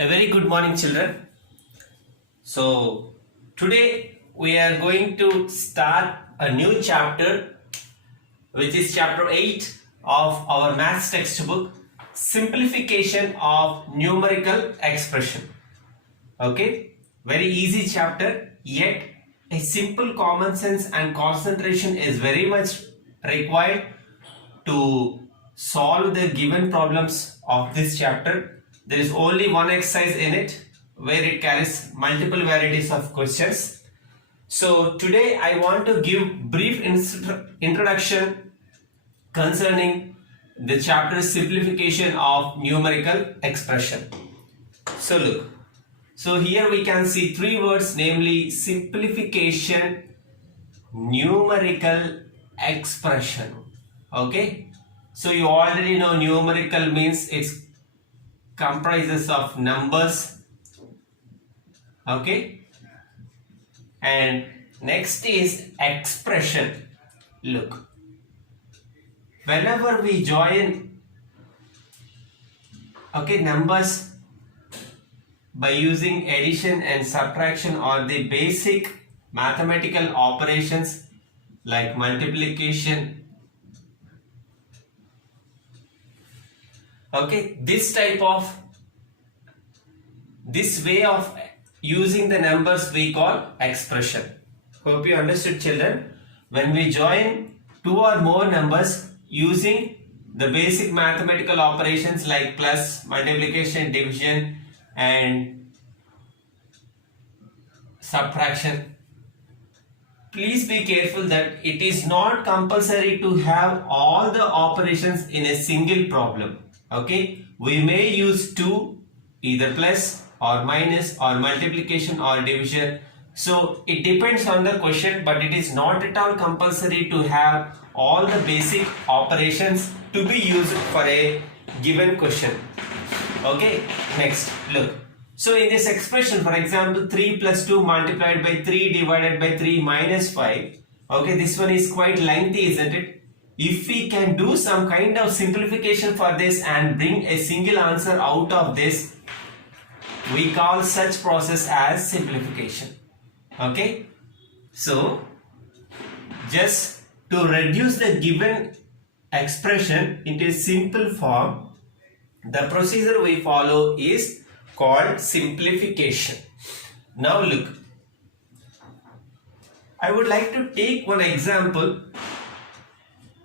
A very good morning, children. So, today we are going to start a new chapter, which is chapter 8 of our maths textbook, Simplification of Numerical Expression. Okay, very easy chapter, yet a simple common sense and concentration is very much required to solve the given problems of this chapter. There is only one exercise in it where it carries multiple varieties of questions. So today I want to give brief introduction concerning the chapter simplification of numerical expression. So look, so here we can see three words, namely simplification, numerical expression. Okay, so you already know numerical means it comprises of numbers. Okay, and next is expression. Look, whenever we join numbers by using addition and subtraction or the basic mathematical operations like multiplication, okay, this way of using the numbers we call expression. Hope you understood, children. When we join two or more numbers using the basic mathematical operations like plus, multiplication, division and subtraction, please be careful that it is not compulsory to have all the operations in a single problem. Okay, we may use two, either plus or minus or multiplication or division. So it depends on the question, but it is not at all compulsory to have all the basic operations to be used for a given question. Okay, next look. So in this expression, for example, 3 plus 2 multiplied by 3 divided by 3 minus 5. Okay, this one is quite lengthy, isn't it? If we can do some kind of simplification for this and bring a single answer out of this, we call such process as simplification. Okay, so just to reduce the given expression into a simple form, the procedure we follow is called simplification. Now look, I would like to take one example,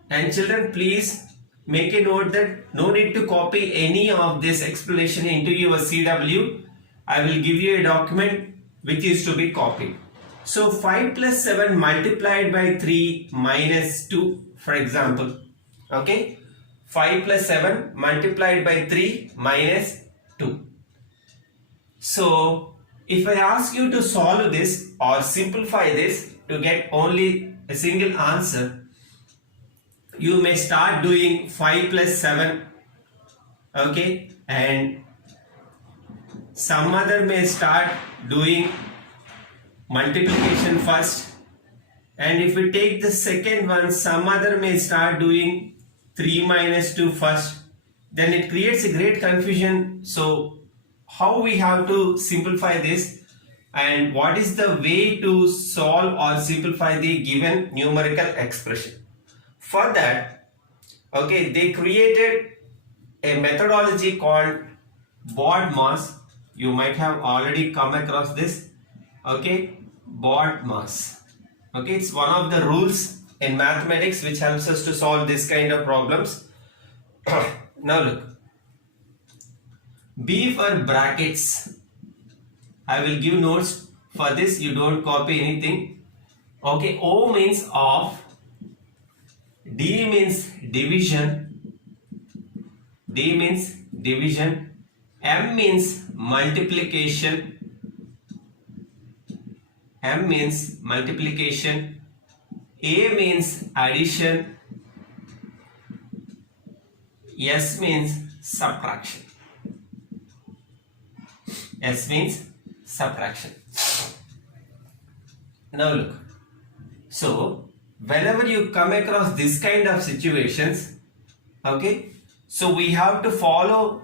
and children, please make a note that no need to copy any of this explanation into your CW. I will give you a document which is to be copied. So 5 plus 7 multiplied by 3 minus 2, for example. Okay, 5 plus 7 multiplied by 3 minus 2. So if I ask you to solve this or simplify this to get only a single answer, you may start doing 5 plus 7, okay, and some other may start doing multiplication first, and if we take the second one, some other may start doing 3 minus 2 first. Then it creates a great confusion. So how we have to simplify this and what is the way to solve or simplify the given numerical expression? For that, okay, they created a methodology called BODMAS. You might have already come across this. Okay, BODMAS. Okay, it's one of the rules in mathematics which helps us to solve this kind of problems. Now look, B for brackets. I will give notes for this. You don't copy anything. Okay, O means off. D means division. D means division. M means multiplication. M means multiplication. A means addition. S means subtraction. S means subtraction. Now look, so whenever you come across this kind of situations, okay, so we have to follow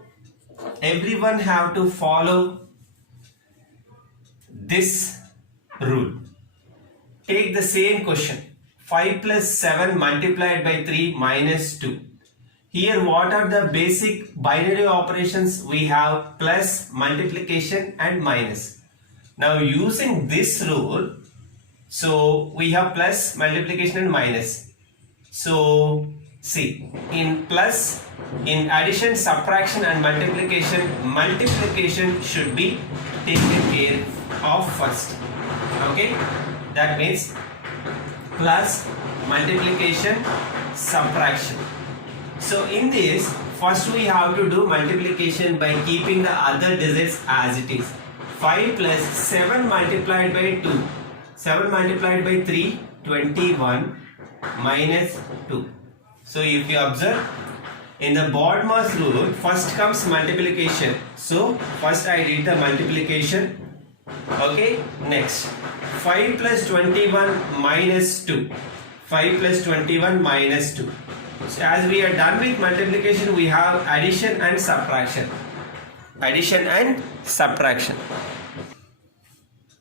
everyone have to follow this rule. Take the same question. 5 plus 7 multiplied by 3 minus 2. Here what are the basic binary operations? We have plus, multiplication and minus. Now using this rule, so we have plus, multiplication and minus. So see, in plus, in addition, subtraction and multiplication should be taken care of first. Okay, that means plus, multiplication, subtraction. So in this, first we have to do multiplication by keeping the other digits as it is. 5 plus 7 multiplied by 2. 7 multiplied by 3, 21 minus 2. So if you observe, in the BODMAS rule, first comes multiplication. So first I did the multiplication. Okay, next 5 plus 21 minus 2. 5 plus 21 minus 2. So as we are done with multiplication, we have addition and subtraction. Addition and subtraction.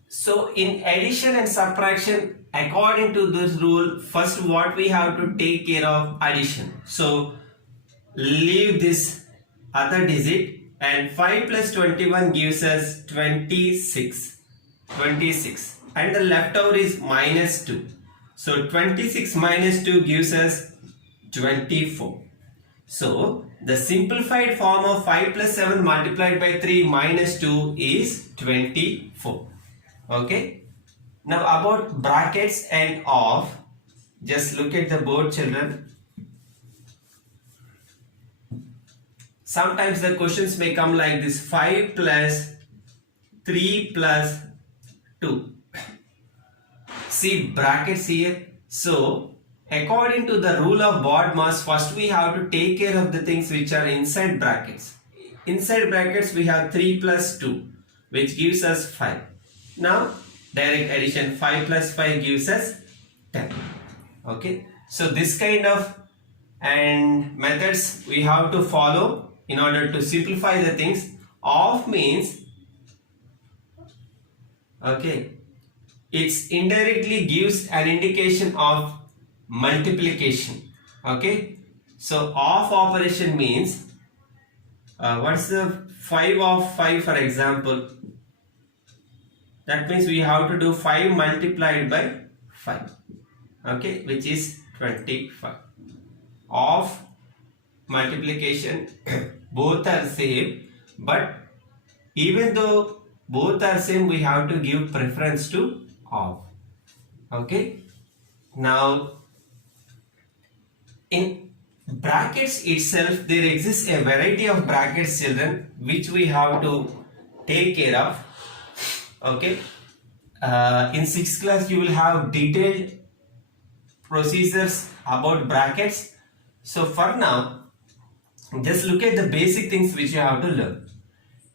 So in addition and subtraction, according to this rule, first what we have to take care of addition. So leave this other digit, and 5 plus 21 gives us 26. 26. And the leftover is minus 2. So 26 minus 2 gives us 24. So the simplified form of 5 plus 7 multiplied by 3 minus 2 is 24. Okay. Now about brackets and off, just look at the board, children. Sometimes the questions may come like this: 5 plus 3 plus 2. See brackets here. So according to the rule of BODMAS, first we have to take care of the things which are inside brackets. Inside brackets we have 3 plus 2, which gives us 5. Now direct addition, 5 plus 5 gives us 10. Okay, so this kind of and methods we have to follow in order to simplify the things. Off means, okay, it indirectly gives an indication of multiplication. Okay, so off operation means what's the 5 of 5, for example? That means we have to do 5 multiplied by 5, okay, which is 25. Off, multiplication, both are same, but even though both are same, we have to give preference to off. Okay, now in brackets itself, there exists a variety of brackets, children, which we have to take care of. Okay, in 6th class you will have detailed procedures about brackets. So for now, just look at the basic things which you have to learn.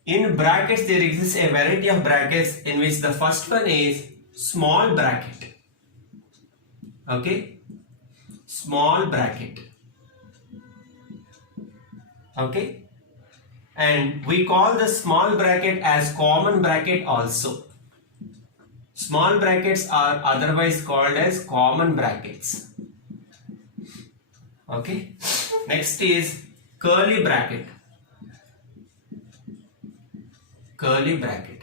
In brackets, there exists a variety of brackets, in which the first one is small bracket. Okay, small bracket. Okay, and we call the small bracket as common bracket also. Small brackets are otherwise called as common brackets. Okay, next is curly bracket. Curly bracket.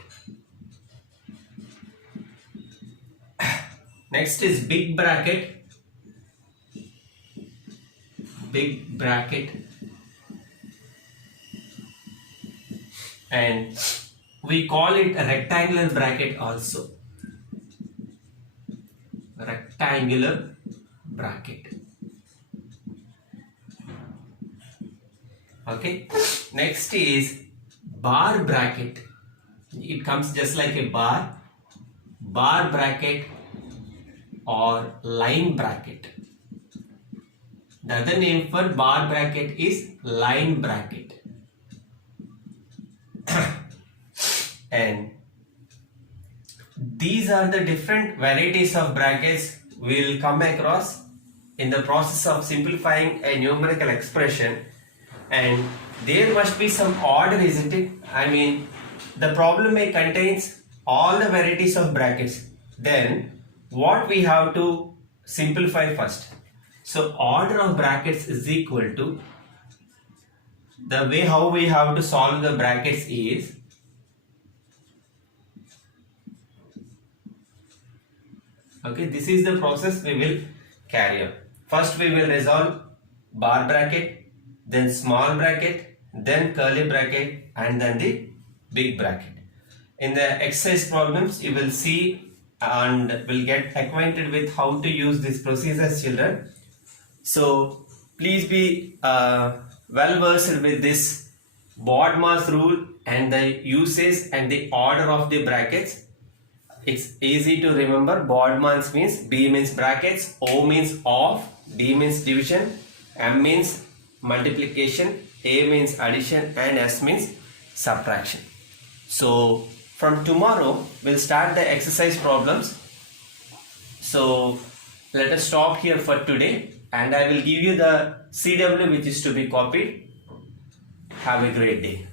Next is big bracket. Big bracket. And we call it a rectangular bracket also. Rectangular bracket. Okay, next is bar bracket. It comes just like a bar. Bar bracket or line bracket. The other name for bar bracket is line bracket. And these are the different varieties of brackets we will come across in the process of simplifying a numerical expression. And there must be some order, isn't it? I mean, the problem may contains all the varieties of brackets. Then what we have to simplify first? So order of brackets is equal to, the way how we have to solve the brackets is, okay, this is the process we will carry out. First we will resolve bar bracket, then small bracket, then curly bracket, and then the big bracket. In the exercise problems you will see and will get acquainted with how to use this procedures, children. So please be well versed with this BODMAS rule and the uses and the order of the brackets. It's easy to remember. BODMAS means B means brackets, O means of, D means division, M means multiplication, A means addition, and S means subtraction. So from tomorrow we'll start the exercise problems. So let us stop here for today, and I will give you the CW which is to be copied. Have a great day.